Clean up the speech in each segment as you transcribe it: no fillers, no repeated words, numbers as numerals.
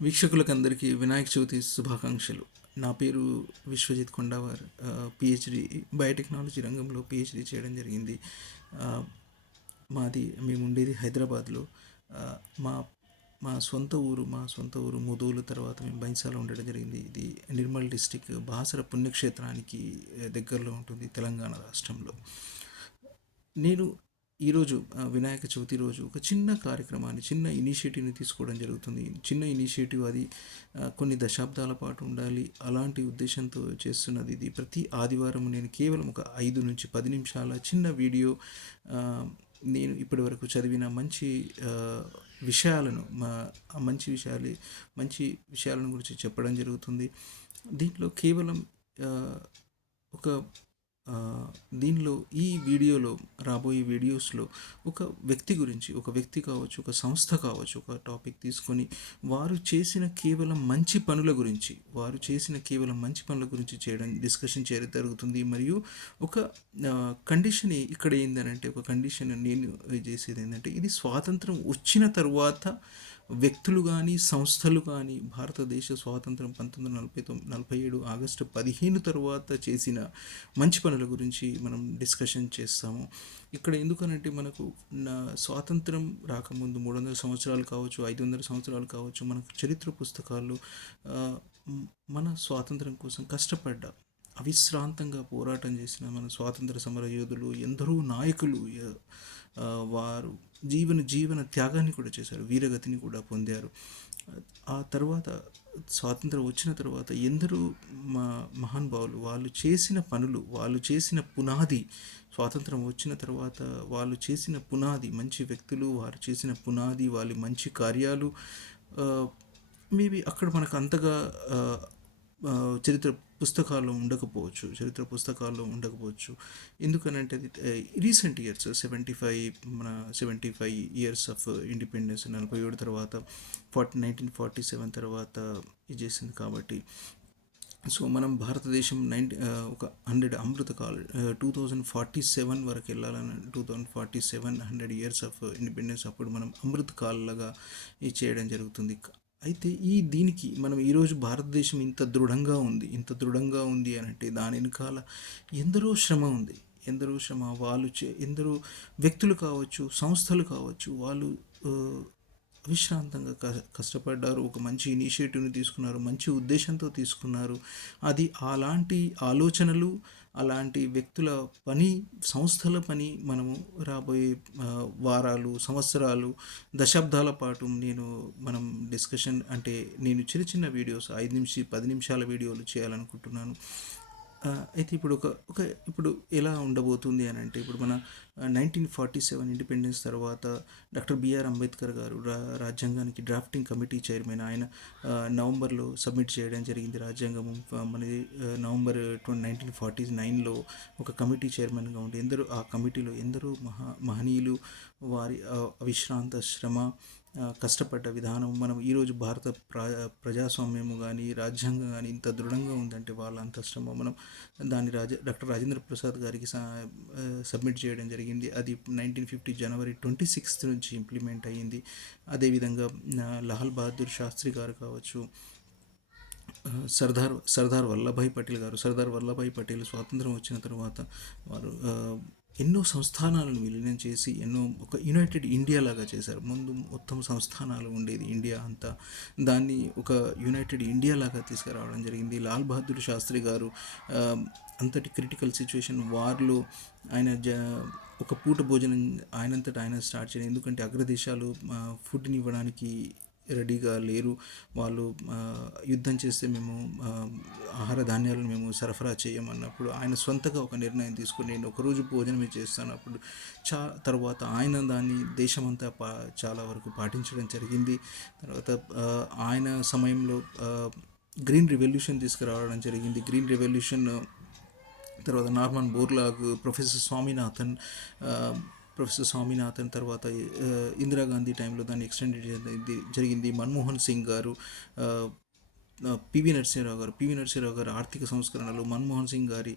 వీక్షకులకందరికీ వినాయక చవితి శుభాకాంక్షలు. నా పేరు విశ్వజిత్ కొండావర్. పిహెచ్‌డి బయోటెక్నాలజీ రంగంలో పిహెచ్‌డి చేయడం జరిగింది. ఆహ్, మేముండేది హైదరాబాద్‌లో. ఆహ్, మా మా సొంత ఊరు ముదోలు. తర్వాత మేము బైంసాలో ఉండడం జరిగింది. ఇది నిర్మల్ డిస్ట్రిక్ట్ బాసర పుణ్యక్షేత్రానికి దగ్గరలో ఉంటుంది తెలంగాణ రాష్ట్రంలో. నేను ఈరోజు వినాయక చవితి రోజు ఒక చిన్న కార్యక్రమాన్ని, చిన్న ఇనిషియేటివ్‌ని తీసుకోవడం జరుగుతుంది. చిన్న ఇనిషియేటివ్ అది. కొన్ని దశాబ్దాల పాటు ఉండాలి అలాంటి ఉద్దేశంతో చేస్తున్నది ఇది. ప్రతి ఆదివారం నేను కేవలం ఒక 5-10 నిమిషాల చిన్న వీడియో, ఆహ్, నేను ఇప్పటివరకు చదివిన మంచి విషయాలను, మంచి విషయాలను గురించి చెప్పడం జరుగుతుంది. దీంట్లో కేవలం ఆహ్, ఒక ఆహ్, దీనిలో ఈ వీడియోలో, రాబోయే వీడియోస్‌లో ఒక వ్యక్తి గురించి, ఒక వ్యక్తి కావచ్చు, ఒక సంస్థ కావచ్చు, ఒక టాపిక్ తీసుకొని వారు చేసిన కేవలం మంచి పనుల గురించి డిస్కషన్ చేయడం జరుగుతుంది. మరియు ఒక కండిషన్ ఇక్కడ ఏందనంటే, ఒక కండిషన్ నేను చేసేది ఏంటంటే, ఇది స్వాతంత్రం వచ్చిన తరువాత వ్యక్తులు కానీ, సంస్థలు కానీ, భారతదేశ స్వాతంత్రం 1947 ఆగస్టు 15 తరువాత చేసిన మంచి పనుల గురించి మనం డిస్కషన్ చేస్తాము. ఇక్కడ ఎందుకనంటే, మనకు స్వాతంత్రం రాకముందు 300 సంవత్సరాలు కావచ్చు, 500 సంవత్సరాలు కావచ్చు, మనకు చరిత్ర పుస్తకాల్లో మన స్వాతంత్రం కోసం కష్టపడ్డ, అవిశ్రాంతంగా పోరాటం చేసిన మన స్వాతంత్ర సమర యోధులు, ఎందరో నాయకులు వారు జీవన త్యాగాన్ని కూడా చేశారు, వీరగతిని కూడా పొందారు. ఆ తర్వాత స్వాతంత్రం వచ్చిన తర్వాత ఎందరో మహానుభావులు వాళ్ళు చేసిన పనులు, వాళ్ళు చేసిన పునాది, స్వాతంత్రం వచ్చిన తర్వాత వాళ్ళు చేసిన పునాది, మంచి వ్యక్తులు వారు చేసిన పునాది, వాళ్ళ మంచి కార్యాలు మేబీ అక్కడ మనకు అంతగా చరిత్ర పుస్తకాల్లో ఉండకపోవచ్చు. ఎందుకనంటే అది recent years 75 years of independence, 47 తర్వాత 1947 తర్వాత ఇది చేసింది కాబట్టి. సో మనం భారతదేశం ఒక 100 అమృతకాల 2047 వరకు వెళ్ళాలని, 2047 100 ఇయర్స్ ఆఫ్ ఇండిపెండెన్స్ అప్పుడు మనం అమృతకాలలాగా ఇది చేయడం జరుగుతుంది. అయితే దీనికి మనం ఈరోజు భారతదేశం ఇంత దృఢంగా ఉంది అని అంటే, దాని వెనకాల ఎందరో శ్రమ ఉంది. ఎందరో వ్యక్తులు కావచ్చు, సంస్థలు కావచ్చు, వాళ్ళు అవిశ్రాంతంగా కష్టపడ్డారు. ఒక మంచి ఇనిషియేటివ్ని తీసుకున్నారు, మంచి ఉద్దేశంతో తీసుకున్నారు. అది అలాంటి ఆలోచనలు, అలాంటి వ్యక్తుల పని, సంస్థల పని మనము రాబోయే వారాలు, సంవత్సరాలు, దశాబ్దాల పాటు మనం డిస్కషన్ అంటే, నేను చిన్న చిన్న వీడియోస్ 5-10 నిమిషాల వీడియోలు చేయాలనుకుంటున్నాను. అయితే ఇప్పుడు ఎలా ఉండబోతుంది అని అంటే, ఇప్పుడు మన 1947 ఇండిపెండెన్స్ తర్వాత డాక్టర్ బిఆర్ అంబేద్కర్ గారు రాజ్యాంగానికి డ్రాఫ్టింగ్ కమిటీ చైర్మన్. ఆయన నవంబర్లో సబ్మిట్ చేయడం జరిగింది రాజ్యాంగము. మనది నవంబర్ 1949లో ఒక కమిటీ చైర్మన్గా ఉండి, ఆ కమిటీలో ఎందరో మహనీయులు వారి అవిశ్రాంత శ్రమ, కష్టపడ్డ విధానం, మనం ఈరోజు భారత ప్రజాస్వామ్యము కానీ, రాజ్యాంగం కానీ ఇంత దృఢంగా ఉందంటే వాళ్ళ అంత శ్రమ. మనం దాన్ని డాక్టర్ రాజేంద్ర ప్రసాద్ గారికి సబ్మిట్ చేయడం జరిగింది. అది 1950 జనవరి 26 నుంచి ఇంప్లిమెంట్ అయ్యింది. అదేవిధంగా లాల్ బహదూర్ శాస్త్రి గారు కావచ్చు, సర్దార్ వల్లభాయ్ పటేల్ స్వాతంత్రం వచ్చిన తర్వాత వారు ఎన్నో సంస్థానాలను విలీనం చేసి ఒక యునైటెడ్ ఇండియా లాగా చేశారు. ముందు మొత్తం సంస్థానాలు ఉండేది ఇండియా అంతా, దాన్ని ఒక యునైటెడ్ ఇండియా లాగా తీసుకురావడం జరిగింది. లాల్ బహదూర్ శాస్త్రి గారు అంతటి క్రిటికల్ సిచ్యువేషన్ వార్లో ఆయన ఒక పూట భోజనం ఆయనంతటా ఆయన స్టార్ట్ చేయడం. ఎందుకంటే అగ్రదేశాలు ఫుడ్ని ఇవ్వడానికి రెడీగా లేరు. వాళ్ళు యుద్ధం చేస్తే మేము ఆహార ధాన్యాలను మేము సరఫరా చేయమన్నప్పుడు ఆయన సొంతగా ఒక నిర్ణయం తీసుకుని, నేను ఒకరోజు భోజనమే చేస్తాను. అప్పుడు తర్వాత ఆయన దాన్ని దేశమంతా చాలా వరకు పాటించడం జరిగింది. తర్వాత ఆయన సమయంలో గ్రీన్ రెవల్యూషన్ తీసుకురావడం జరిగింది. గ్రీన్ రెవల్యూషన్ తర్వాత నార్మన్ బోర్లాగ్, ప్రొఫెసర్ స్వామినాథన్ తర్వాత ఇందిరాగాంధీ టైంలో దాన్ని ఎక్స్టెండ్ జరిగింది. మన్మోహన్ సింగ్ గారు, పివి నరసింహారావు గారు ఆర్థిక సంస్కరణలు, మన్మోహన్ సింగ్ గారి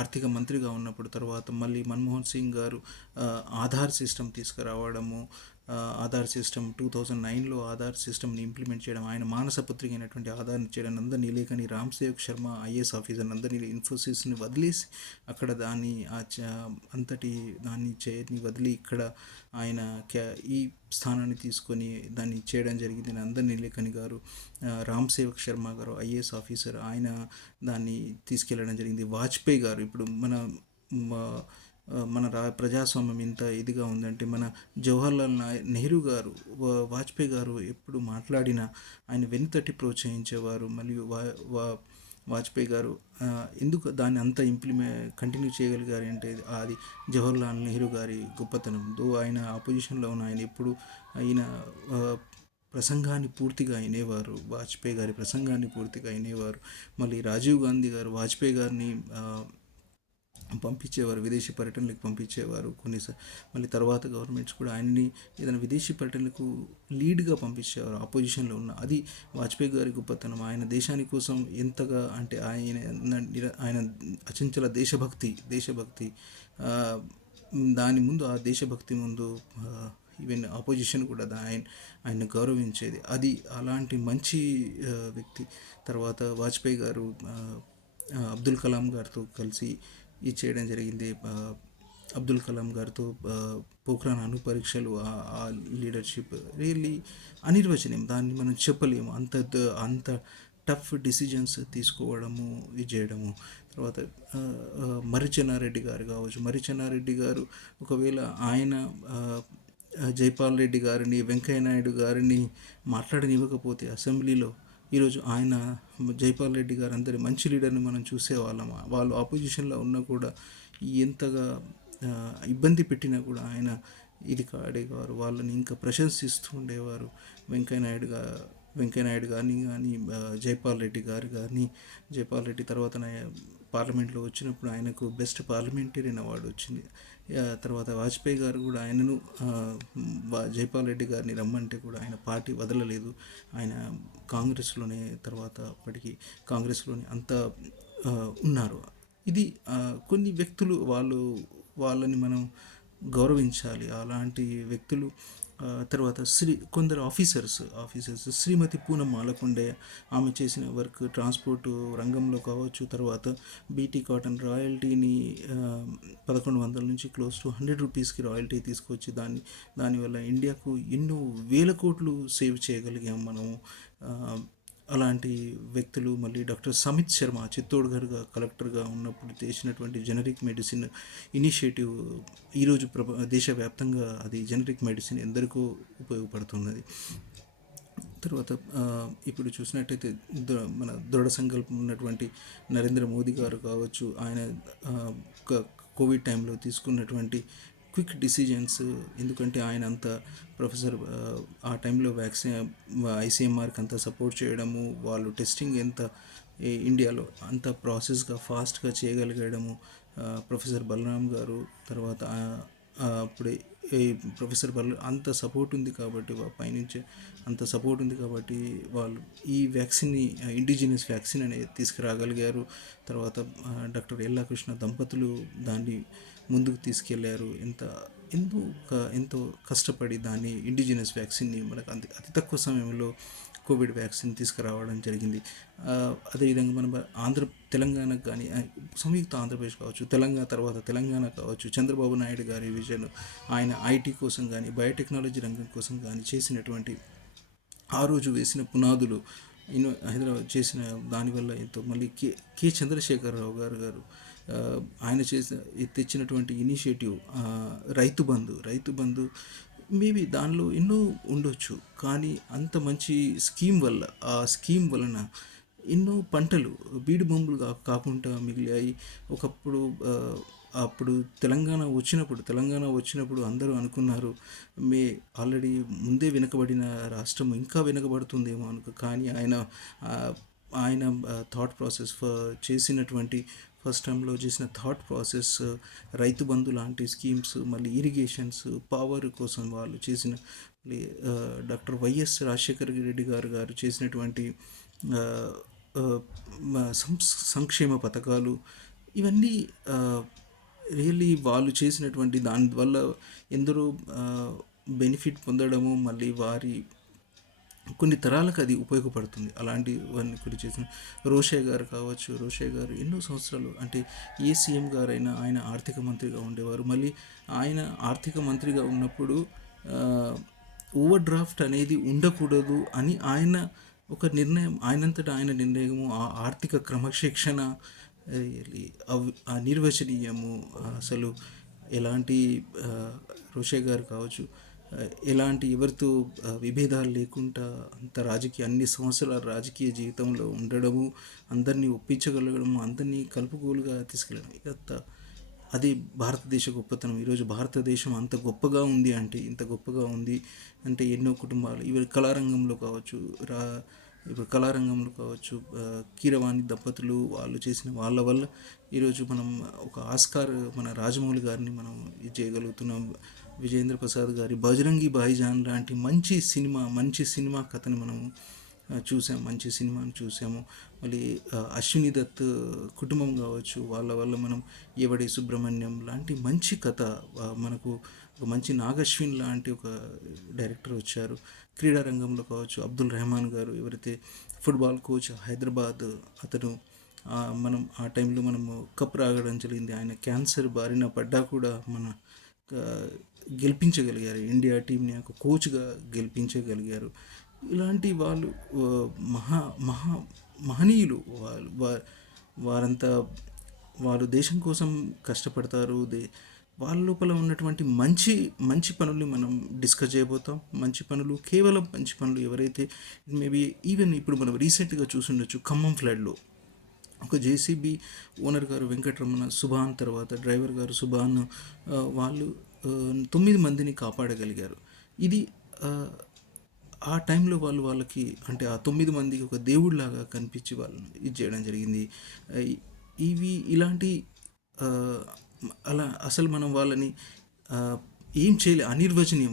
ఆర్థిక మంత్రిగా ఉన్నప్పుడు, తర్వాత మళ్ళీ మన్మోహన్ సింగ్ గారు ఆధార్ సిస్టమ్ తీసుకురావడము, ఆధార్ సిస్టమ్ 2009లో ఆధార్ సిస్టమ్ని ఇంప్లిమెంట్ చేయడం, ఆయన మానసపుత్రిక అయినటువంటి ఆధార్ని చేయడం, నందన్ నీలేకని, రామ్ సేవక్ శర్మ ఐఏఎస్ ఆఫీసర్ నందన్ ఇన్ఫోసిస్ని వదిలేసి అక్కడ దాన్ని అంతటి దాన్ని చేయని వదిలి ఇక్కడ ఆయన ఈ స్థానాన్ని తీసుకొని దాన్ని చేయడం జరిగింది. నందన్ నీలేకని గారు, రామ్ సేవక్ శర్మ గారు ఐఏఎస్ ఆఫీసర్, ఆయన దాన్ని తీసుకెళ్ళడం జరిగింది. వాజ్పేయి గారు ఇప్పుడు మన ప్రజాస్వామ్యం ఇంత ఇదిగా ఉందంటే మన జవహర్లాల్ నెహ్రూ గారు, వాజ్పేయి గారు ఎప్పుడు మాట్లాడినా ఆయన వెనుతట్టి ప్రోత్సహించేవారు. మరియు వాజ్పేయి గారు ఎందుకు దాన్ని అంత కంటిన్యూ చేయగలిగారు అంటే అది జవహర్లాల్ నెహ్రూ గారి గొప్పతనం. ఆయన ఆపోజిషన్లో ఉన్న ఆయన ఎప్పుడు ఆయన ప్రసంగాన్ని పూర్తిగా అయినేవారు, వాజ్పేయి గారి ప్రసంగాన్ని పూర్తిగా అయినేవారు. మళ్ళీ రాజీవ్ గాంధీ గారు వాజ్పేయి గారిని పంపించేవారు, విదేశీ పర్యటనలకు పంపించేవారు మళ్ళీ తర్వాత గవర్నమెంట్స్ కూడా ఆయన్ని ఏదైనా విదేశీ పర్యటనలకు లీడ్గా పంపించేవారు ఆపోజిషన్లో ఉన్న. అది వాజ్పేయి గారి గొప్పతనం. ఆయన దేశాని కోసం ఎంతగా అంటే ఆయన అచంచల దేశభక్తి దాని ముందు, ఆ దేశభక్తి ముందు ఈవెన్ ఆపోజిషన్ కూడా ఆయన గౌరవించేది. అది అలాంటి మంచి వ్యక్తి. తర్వాత వాజ్పేయి గారు అబ్దుల్ కలాం గారితో కలిసి ఇది చేయడం జరిగింది. అబ్దుల్ కలాం గారితో పోఖ్రాన్ అణు పరీక్షలు, ఆ లీడర్షిప్ రియల్లీ అనిర్వచనీయం. దాన్ని మనం చెప్పలేము. అంత టఫ్ డిసిజన్స్ తీసుకోవడము, ఇది చేయడము. తర్వాత మర్రిచెన్నారెడ్డి గారు కావచ్చు. మర్రిచెన్నారెడ్డి గారు ఒకవేళ ఆయన జైపాల్ రెడ్డి గారిని, వెంకయ్య నాయుడు గారిని మాట్లాడనివ్వకపోతే అసెంబ్లీలో ఈరోజు ఆయన జైపాల్ రెడ్డి గారు అందరి మంచి లీడర్ని మనం చూసేవాళ్ళం. వాళ్ళు ఆపోజిషన్లో ఉన్నా కూడా ఎంతగా ఇబ్బంది పెట్టినా కూడా ఆయన ఇది కాడేవారు, వాళ్ళని ఇంకా ప్రశంసిస్తూ ఉండేవారు. వెంకయ్య నాయుడు గారిని కానీ, జైపాల్ రెడ్డి తర్వాత పార్లమెంట్లో వచ్చినప్పుడు ఆయనకు బెస్ట్ పార్లమెంటేరియన్ అవార్డు వచ్చింది. తర్వాత వాజ్పేయి గారు కూడా ఆయనను జైపాల్ రెడ్డి గారిని రమ్మంటే కూడా ఆయన పార్టీ వదలలేదు. ఆయన కాంగ్రెస్లోనే తర్వాత అప్పటికి కాంగ్రెస్లోనే అంతా ఉన్నారు. ఇది కొన్ని వ్యక్తులు వాళ్ళని మనం గౌరవించాలి. అలాంటి వ్యక్తులు. తర్వాత కొందరు ఆఫీసర్స్ శ్రీమతి పూనం మాలకొండే, ఆమె చేసిన వర్క్ ట్రాన్స్పోర్ట్ రంగంలో కావచ్చు. తర్వాత బీటీ కాటన్ రాయల్టీని 1100 నుంచి క్లోజ్ టు 100 రూపీస్కి రాయల్టీ తీసుకొచ్చి దానివల్ల ఇండియాకు ఎన్నో వేల కోట్లు సేవ్ చేయగలిగాం మనము. అలాంటి వ్యక్తులు. మళ్ళీ డాక్టర్ సమిత్ శర్మ చిత్తోడ్గఢ్గా కలెక్టర్గా ఉన్నప్పుడు చేసినటువంటి జనరిక్ మెడిసిన్ ఇనిషియేటివ్ ఈరోజు దేశవ్యాప్తంగా అది జనరిక్ మెడిసిన్ ఎందరికో ఉపయోగపడుతున్నది. తర్వాత ఇప్పుడు చూసినట్టయితే మన దృఢ సంకల్పం ఉన్నటువంటి నరేంద్ర మోదీ గారు కావచ్చు. ఆయన కోవిడ్ టైంలో తీసుకున్నటువంటి క్విక్ డిసిజన్స్, ఎందుకంటే ఆయన అంత ప్రొఫెసర్ ఆ టైంలో ఐసీఎంఆర్కి అంత సపోర్ట్ చేయడము, వాళ్ళు టెస్టింగ్ ఎంత ఇండియాలో అంత ప్రాసెస్గా ఫాస్ట్గా చేయగలిగడము ప్రొఫెసర్ బలరాం గారు. తర్వాత అప్పుడే ఈ ప్రొఫెసర్ అంత సపోర్ట్ ఉంది కాబట్టి పైనుంచి అంత సపోర్ట్ ఉంది కాబట్టి వాళ్ళు ఈ వ్యాక్సిన్ని ఇండిజినియస్ వ్యాక్సిన్ అనేది తీసుకురాగలిగారు. తర్వాత డాక్టర్ ఎల్లా కృష్ణ దంపతులు దాన్ని ముందుకు తీసుకెళ్లారు. ఎంతో కష్టపడి దాన్ని ఇండిజినస్ వ్యాక్సిన్ని మనకు అతి తక్కువ సమయంలో కోవిడ్ వ్యాక్సిన్ తీసుకురావడం జరిగింది. అదేవిధంగా మనం తెలంగాణకు కానీ, సంయుక్త ఆంధ్రప్రదేశ్ కావచ్చు, తెలంగాణ కావచ్చు, చంద్రబాబు నాయుడు గారి విజన్, ఆయన ఐటీ కోసం కానీ, బయోటెక్నాలజీ రంగం కోసం కానీ చేసినటువంటి ఆ రోజు వేసిన పునాదులు, హైదరాబాద్ చేసిన దానివల్ల ఎంతో. మళ్ళీ కె చంద్రశేఖరరావు గారు ఆయన తెచ్చినటువంటి ఇనిషియేటివ్ రైతు బంధు మేబీ దానిలో ఎన్నో ఉండొచ్చు, కానీ అంత మంచి ఆ స్కీమ్ వలన ఎన్నో పంటలు బీడు భూములు కాకుండా మిగిలాయి. అప్పుడు తెలంగాణ వచ్చినప్పుడు అందరూ అనుకున్నారు ఆల్రెడీ ముందే వెనుకబడిన రాష్ట్రం ఇంకా వెనుకబడుతుందేమో కానీ ఆయన థాట్ ప్రాసెస్ చేసినటువంటి ఫస్ట్ టైంలో చేసిన థాట్ ప్రాసెస్ రైతు బంధు లాంటి స్కీమ్స్, మళ్ళీ ఇరిగేషన్స్, పవర్ కోసం వాళ్ళు చేసిన డాక్టర్ వైఎస్ రాజశేఖర రెడ్డి గారు చేసినటువంటి సంక్షేమ పథకాలు, ఇవన్నీ రియల్లీ వాళ్ళు చేసినటువంటి దానివల్ల ఎందరో బెనిఫిట్ పొందడము, మళ్ళీ వారి కొన్ని తరాలకు అది ఉపయోగపడుతుంది. అలాంటివన్నీ కొన్ని చేసిన రోషయ్య గారు కావచ్చు. రోషయ్య గారు ఎన్నో సంవత్సరాలు, అంటే ఏ సీఎం గారైనా ఆయన ఆర్థిక మంత్రిగా ఉండేవారు. మళ్ళీ ఆయన ఆర్థిక మంత్రిగా ఉన్నప్పుడు ఓవర్ డ్రాఫ్ట్ అనేది ఉండకూడదు అని ఆయన ఒక నిర్ణయం, ఆయనంతటా ఆయన నిర్ణయము, ఆ ఆర్థిక క్రమశిక్షణ, నిర్వచనీయము. అసలు ఎలాంటి ఆ, రోషయ్య గారు కావచ్చు, ఎలాంటి ఎవరితో విభేదాలు లేకుండా అంత అన్ని సంవత్సరాల రాజకీయ జీవితంలో ఉండడము, అందరినీ ఒప్పించగలగడము, అందరినీ కలుపుగోలుగా తీసుకెళ్ళడం, ఇదంతా అది భారతదేశ గొప్పతనం. ఈరోజు భారతదేశం అంత గొప్పగా ఉంది అంటే, ఇంత గొప్పగా ఉంది అంటే ఎన్నో కుటుంబాలు ఇవి కళారంగంలో కావచ్చు, ఇప్పుడు కళారంగంలో కావచ్చు, కీరవాణి దంపతులు వాళ్ళు చేసిన వాళ్ళ వల్ల ఈరోజు మనం ఒక ఆస్కార్, మన రాజమౌళి గారిని మనం ఇది చేయగలుగుతున్నాం. విజేంద్ర ప్రసాద్ గారి బజరంగి భాయిజాన్ లాంటి మంచి సినిమా కథని మనం చూసాం, మంచి సినిమాని చూసాము. మళ్ళీ అశ్విని దత్ కుటుంబం కావచ్చు, వాళ్ళ వల్ల మనం ఏవడే సుబ్రహ్మణ్యం లాంటి మంచి కథ, మనకు ఒక మంచి నాగశ్విన్ లాంటి ఒక డైరెక్టర్ వచ్చారు. క్రీడా రంగంలో కావచ్చు, అబ్దుల్ రెహమాన్ గారు, ఎవరైతే ఫుట్బాల్ కోచ్ హైదరాబాద్, అతను మనం ఆ టైంలో మనము కప్ రాగడం జరిగింది. ఆయన క్యాన్సర్ బారిన పడ్డా కూడా మన గెలిపించగలిగారు, ఇండియా టీంని ఒక కోచ్గా గెలిపించగలిగారు. ఇలాంటి వాళ్ళు మహా మహా మహనీయులు. వారంతా వారు దేశం కోసం కష్టపడతారు. వాళ్ళ లోపల ఉన్నటువంటి మంచి మంచి పనుల్ని మనం డిస్కస్ చేయబోతాం. మంచి పనులు, కేవలం మంచి పనులు. ఎవరైతే మేబీ ఈవెన్ ఇప్పుడు మనం రీసెంట్గా చూసుండొచ్చు, ఖమ్మం ఫ్లడ్లో ఒక జేసీబీ ఓనర్ గారు వెంకటరమణ సుభాన్, తర్వాత డ్రైవర్ గారు సుభాన్, వాళ్ళు 9 మందిని కాపాడగలిగారు. ఇది ఆ టైంలో వాళ్ళకి అంటే ఆ 9 మందికి ఒక దేవుడిలాగా కనిపించి వాళ్ళని ఇది చేయడం జరిగింది. ఇలాంటి అలా అసలు మనం వాళ్ళని ఏం చేయలే, అనిర్వచనీయం.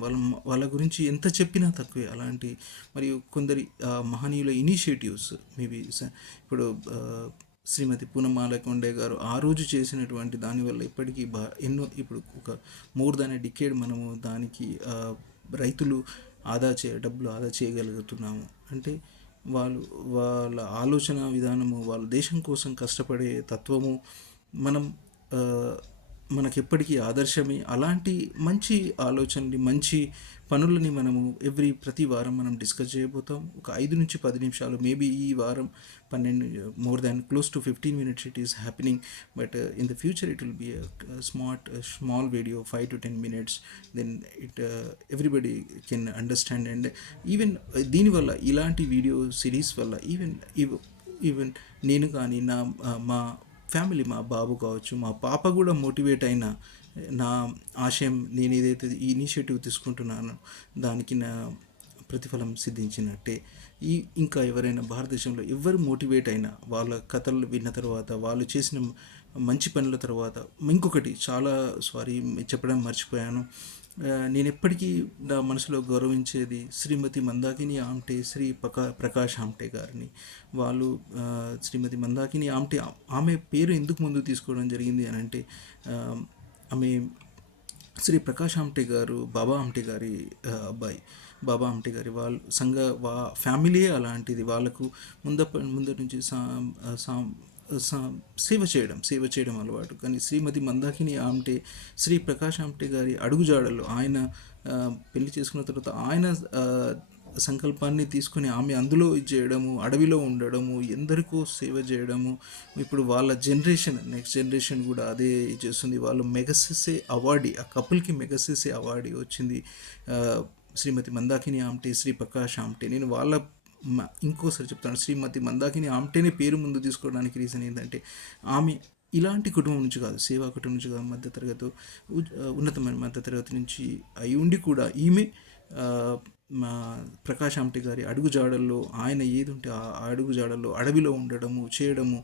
వాళ్ళ గురించి ఎంత చెప్పినా తక్కువే. అలాంటి మరియు కొందరి మహనీయుల ఇనిషియేటివ్స్, మేబీ ఇప్పుడు శ్రీమతి పూనమాలకొండే గారు ఆ రోజు చేసినటువంటి దానివల్ల ఇప్పటికీ ఎన్నో, ఇప్పుడు ఒక మోర్ దాన్ ఎ డికేడ్ మనము దానికి రైతులు డబ్బులు ఆదా చేయగలుగుతున్నాము. అంటే వాళ్ళ ఆలోచన విధానము, వాళ్ళ దేశం కోసం కష్టపడే తత్వము మనం మనకెప్పటికీ ఆదర్శమే. అలాంటి మంచి ఆలోచనని, మంచి పనులని మనము ప్రతి వారం మనం డిస్కస్ చేయబోతాం. ఒక 5 నుంచి 10 నిమిషాలు, మేబీ ఈ వారం 12, more than close to 15 minutes it is happening. But in the future it will be small video, 5 to 10 minutes. Then everybody can understand. And even దీనివల్ల, ఇలాంటి వీడియో సిరీస్ వల్ల ఈవెన్ నేను కానీ మా ఫ్యామిలీ, మా బాబు కావచ్చు, మా పాప కూడా మోటివేట్ అయిన, నా ఆశయం, నేను ఏదైతే ఈ ఇనిషియేటివ్ తీసుకుంటున్నానో దానికి నా ప్రతిఫలం సిద్ధించినట్టే. ఇంకా ఎవరైనా భారతదేశంలో ఎవరు మోటివేట్ అయినా, వాళ్ళ కథలు విన్న తర్వాత, వాళ్ళు చేసిన మంచి పనుల తర్వాత, ఇంకొకటి చెప్పడం మర్చిపోయాను. నేను ఎప్పటికీ నా మనసులో గౌరవించేది శ్రీమతి మందాకిని ఆమ్టే, శ్రీ ప్రకాష్ ఆమ్టే గారిని. వాళ్ళు శ్రీమతి మందాకిని ఆమ్టే, ఆమె పేరు ఎందుకు ముందు తీసుకోవడం జరిగింది అని అంటే, ఆమె శ్రీ ప్రకాష్ ఆమ్టే గారు బాబా ఆమ్టే గారి అబ్బాయి. బాబా ఆమ్టే గారి ఫ్యామిలీయే అలాంటిది. వాళ్ళకు ముందటి నుంచి సేవ చేయడం అలవాటు. కానీ శ్రీమతి మందాకిని ఆమ్టే, శ్రీ ప్రకాష్ ఆమ్టే గారి అడుగుజాడల్లో, ఆయన పెళ్లి చేసుకున్న తర్వాత ఆయన సంకల్పాన్ని తీసుకుని ఆమె అందులో ఇది చేయడము, అడవిలో ఉండడము, ఎందరికో సేవ చేయడము. ఇప్పుడు వాళ్ళ నెక్స్ట్ జనరేషన్ కూడా అదే చేస్తుంది. వాళ్ళు మెగసెసే అవార్డు, ఆ కపుల్కి మెగసెసే అవార్డు వచ్చింది. శ్రీమతి మందాకిని ఆమ్టే, శ్రీ ప్రకాష్ ఆమ్టే. నేను ఇంకోసారి చెప్తాను, శ్రీమతి మందాకిని ఆమ్టేనే పేరు ముందు తీసుకోవడానికి రీజన్ ఏంటంటే, ఆమె ఇలాంటి కుటుంబం నుంచి కాదు, సేవా కుటుంబం నుంచి కాదు, ఉన్నతమైన మధ్యతరగతి నుంచి అయి ఉండి కూడా ఈమె మా ప్రకాష్ ఆమ్టే గారి అడుగుజాడల్లో, ఆయన ఏది ఉంటే ఆ అడుగుజాడల్లో అడవిలో ఉండడము, చేయడము,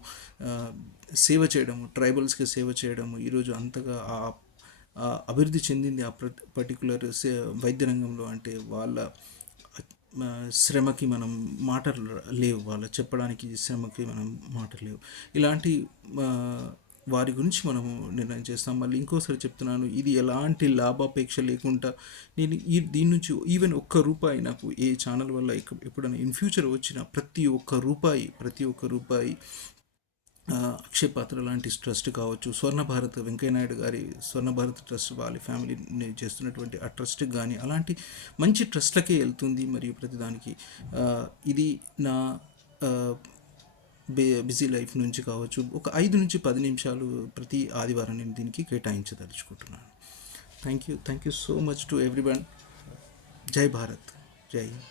సేవ చేయడము, ట్రైబల్స్కి సేవ చేయడము, ఈరోజు అంతగా అభివృద్ధి చెందింది ఆ పర్టికులర్ వైద్య రంగంలో. అంటే వాళ్ళ శ్రమకి మనం మాటలు లేవు, వాళ్ళ చెప్పడానికి శ్రమకి మనం మాటలు లేవు. ఇలాంటి వారి గురించి మనము నిర్ణయం చేస్తాం. మళ్ళీ ఇంకోసారి చెప్తున్నాను, ఇది ఎలాంటి లాభాపేక్ష లేకుండా నేను దీని నుంచి ఈవెన్ ఒక్క రూపాయి నాకు ఏ ఛానల్ వల్ల ఎప్పుడైనా ఇన్ ఫ్యూచర్ వచ్చిన ప్రతి ఒక్క రూపాయి అక్షయ పాత్ర లాంటి ట్రస్ట్ కావచ్చు, స్వర్ణ భారత్ వెంకయ్యనాయుడు గారి స్వర్ణ భారత్ ట్రస్ట్ వాళ్ళ ఫ్యామిలీ చేస్తున్నటువంటి ఆ ట్రస్ట్కి కానీ అలాంటి మంచి ట్రస్ట్లకే వెళ్తుంది. మరియు ప్రతిదానికి ఇది నా బిజీ లైఫ్ నుంచి కావచ్చు, ఒక 5 నుంచి 10 నిమిషాలు ప్రతి ఆదివారం నేను దీనికి కేటాయించదలుచుకుంటున్నాను. Thank you so much to everyone. జై భారత్, జై హింద్.